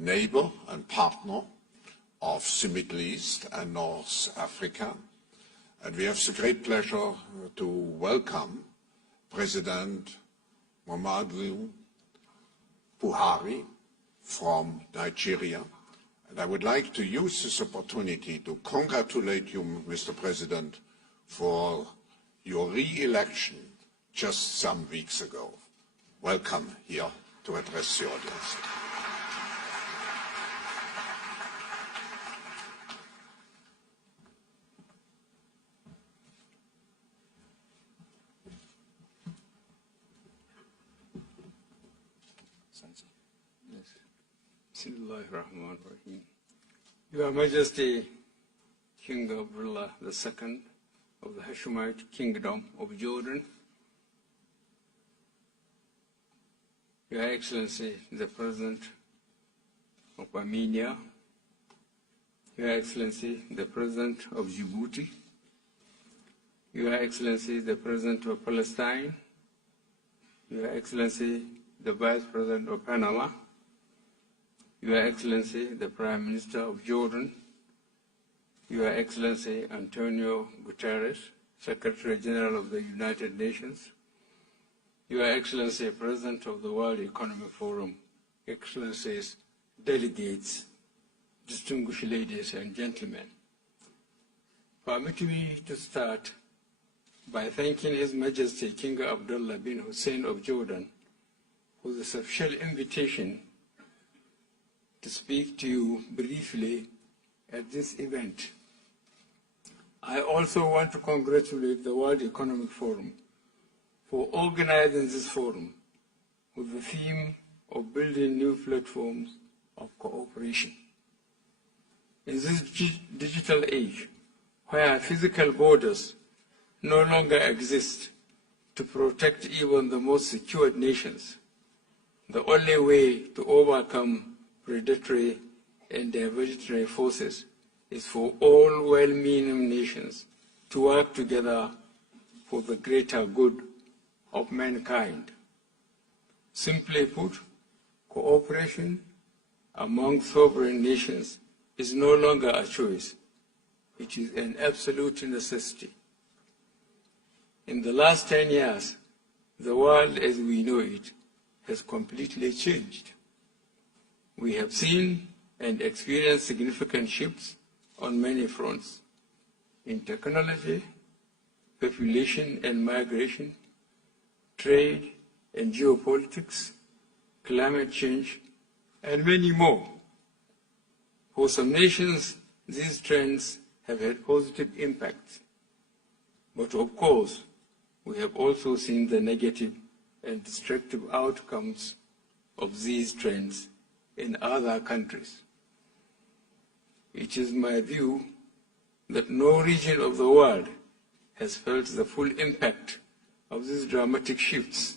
neighbor and partner of the Middle East and North Africa. And we have the great pleasure to welcome President Muhammadu Buhari from Nigeria. And I would like to use this opportunity to congratulate you, Mr. President, for your re-election just some weeks ago. Welcome here to address the audience. Your Majesty, King Abdullah II of the Hashemite Kingdom of Jordan, Your Excellency, the President of Armenia, Your Excellency, the President of Djibouti, Your Excellency, the President of Palestine, Your Excellency, the Vice President of Panama, Your Excellency, the Prime Minister of Jordan, Your Excellency Antonio Guterres, Secretary General of the United Nations, Your Excellency, President of the World Economic Forum, Excellencies, delegates, distinguished ladies and gentlemen. Permit me to start by thanking His Majesty King Abdullah bin Hussein of Jordan for the special invitation to speak to you briefly at this event. I also want to congratulate the World Economic Forum for organizing this forum with the theme of building new platforms of cooperation. In this digital age, where physical borders no longer exist to protect even the most secured nations, the only way to overcome predatory and diversionary forces is for all well-meaning nations to work together for the greater good of mankind. Simply put, cooperation among sovereign nations is no longer a choice. It is an absolute necessity. In the last 10 years, the world as we know it has completely changed. We have seen and experienced significant shifts on many fronts in technology, population and migration, trade and geopolitics, climate change, and many more. For some nations, these trends have had positive impacts. But of course, we have also seen the negative and destructive outcomes of these trends in other countries. It is my view that no region of the world has felt the full impact of these dramatic shifts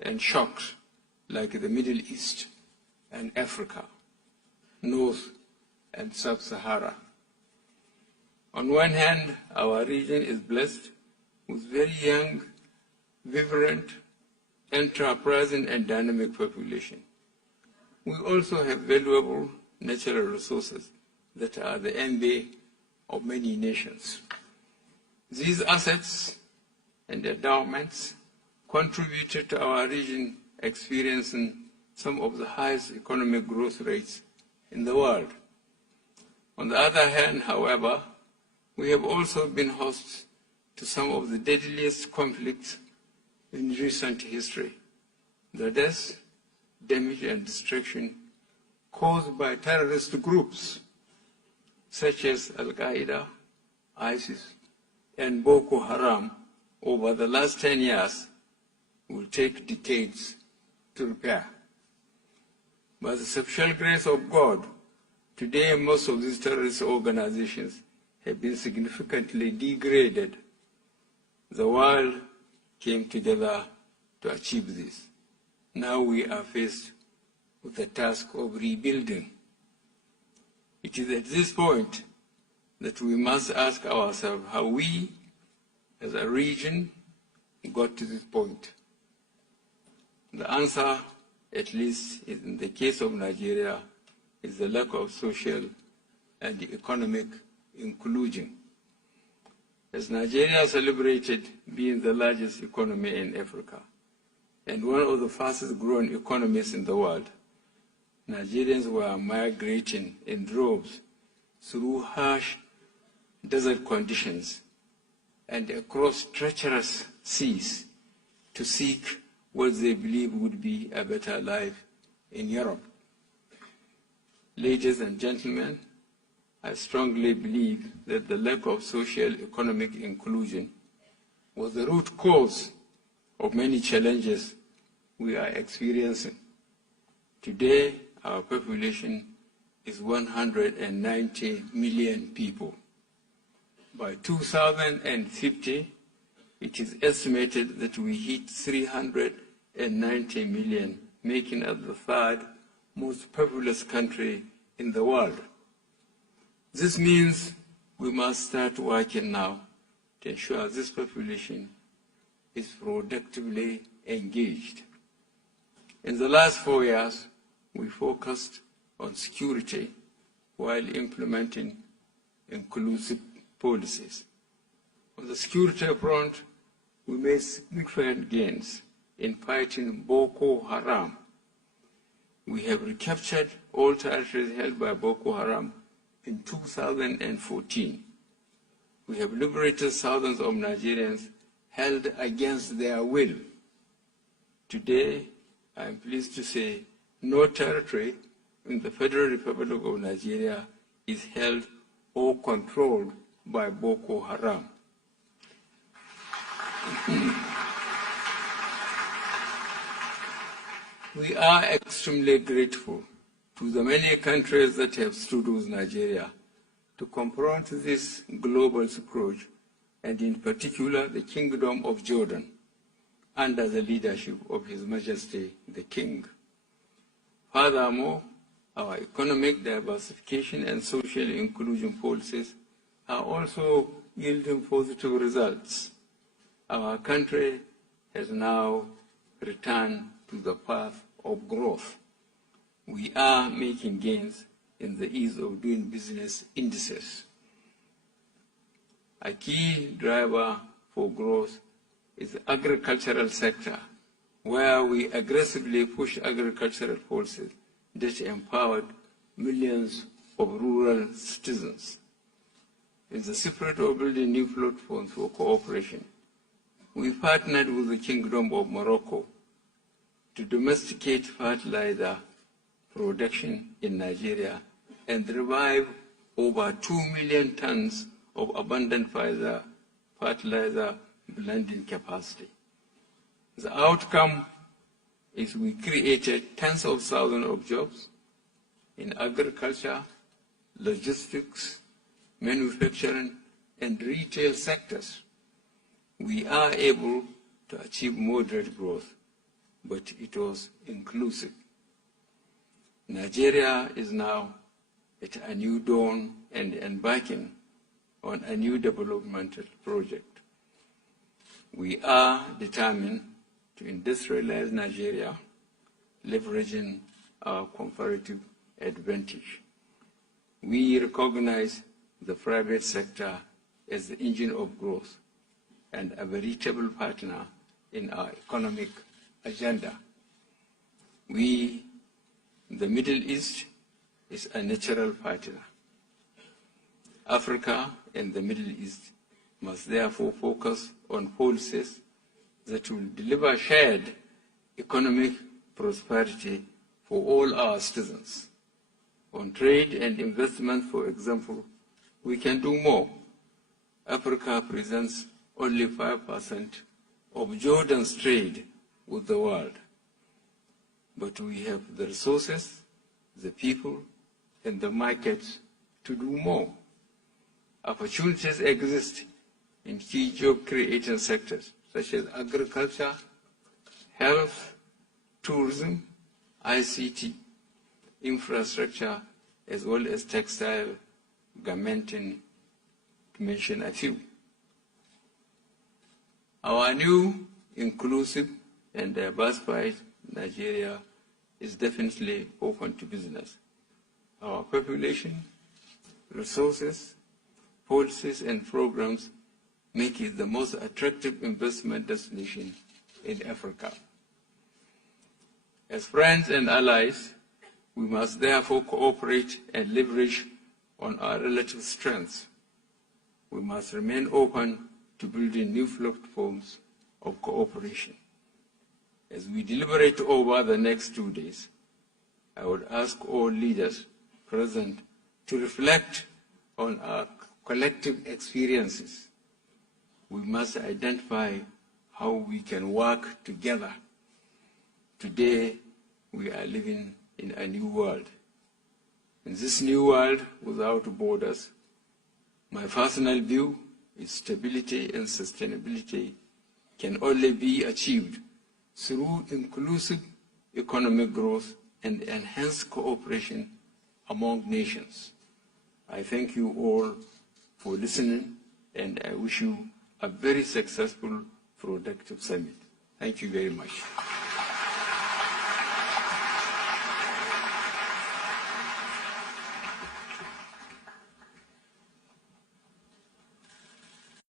and shocks like the Middle East and Africa, North and Sub-Sahara. On one hand, our region is blessed with very young, vibrant, enterprising and dynamic population. We also have valuable natural resources that are the envy of many nations. These assets and endowments contributed to our region experiencing some of the highest economic growth rates in the world. On the other hand, however, we have also been hosts to some of the deadliest conflicts in recent history. The deaths, damage and destruction caused by terrorist groups such as Al-Qaeda, ISIS, and Boko Haram over the last 10 years will take decades to repair. By the special grace of God, today most of these terrorist organizations have been significantly degraded. The world came together to achieve this. Now we are faced with the task of rebuilding. It is at this point that we must ask ourselves how we, as a region, got to this point. The answer at least in the case of Nigeria, is the lack of social and economic inclusion. As Nigeria celebrated being the largest economy in Africa and one of the fastest growing economies in the world, Nigerians were migrating in droves through harsh desert conditions and across treacherous seas to seek what they believe would be a better life in Europe. Ladies and gentlemen, I strongly believe that the lack of socio-economic inclusion was the root cause of many challenges we are experiencing. Today, our population is 190 million people. By 2050, it is estimated that we hit 390 million, making us the third most populous country in the world. This means we must start working now to ensure this population is productively engaged. In the last 4 years, we focused on security while implementing inclusive policies. On the security front, we made significant gains in fighting Boko Haram. We have recaptured all territories held by Boko Haram in 2014. We have liberated thousands of Nigerians held against their will. Today, I am pleased to say no territory in the Federal Republic of Nigeria is held or controlled by Boko Haram. We are extremely grateful to the many countries that have stood with Nigeria to confront this global scourge, and in particular the Kingdom of Jordan, under the leadership of His Majesty the King. Furthermore, our economic diversification and social inclusion policies are also yielding positive results. Our country has now returned to the path of growth. We are making gains in the ease of doing business indices. A key driver for growth is the agricultural sector, where we aggressively push agricultural policies that empowered millions of rural citizens. In the spirit of building new platforms for cooperation, we partnered with the Kingdom of Morocco to domesticate fertilizer production in Nigeria and revive over 2 million tons of abundant fertilizer blending capacity. The outcome is we created tens of thousands of jobs in agriculture, logistics, manufacturing, and retail sectors. We are able to achieve moderate growth, but it was inclusive. Nigeria is now at a new dawn and embarking on a new developmental project. We are determined to industrialize Nigeria, leveraging our comparative advantage. We recognize the private sector as the engine of growth and a veritable partner in our economic agenda. The Middle East is a natural partner. Africa and the Middle East must therefore focus on policies that will deliver shared economic prosperity for all our citizens. On trade and investment, for example, we can do more. Africa presents only 5% of Jordan's trade with the world. But we have the resources, the people, and the markets to do more. Opportunities exist in key job-creating sectors such as agriculture, health, tourism, ICT, infrastructure, as well as textile, garmenting, to mention a few. Our new inclusive and diversified Nigeria is definitely open to business. Our population, resources, policies, and programs make it the most attractive investment destination in Africa. As friends and allies, we must therefore cooperate and leverage on our relative strengths. We must remain open to building new platforms of cooperation. As we deliberate over the next 2 days, I would ask all leaders present to reflect on our collective experiences. We must identify how we can work together. Today, we are living in a new world. In this new world without borders, my personal view is stability and sustainability can only be achieved through inclusive economic growth and enhanced cooperation among nations. I thank you all for listening, and I wish you a very successful, productive summit. Thank you very much.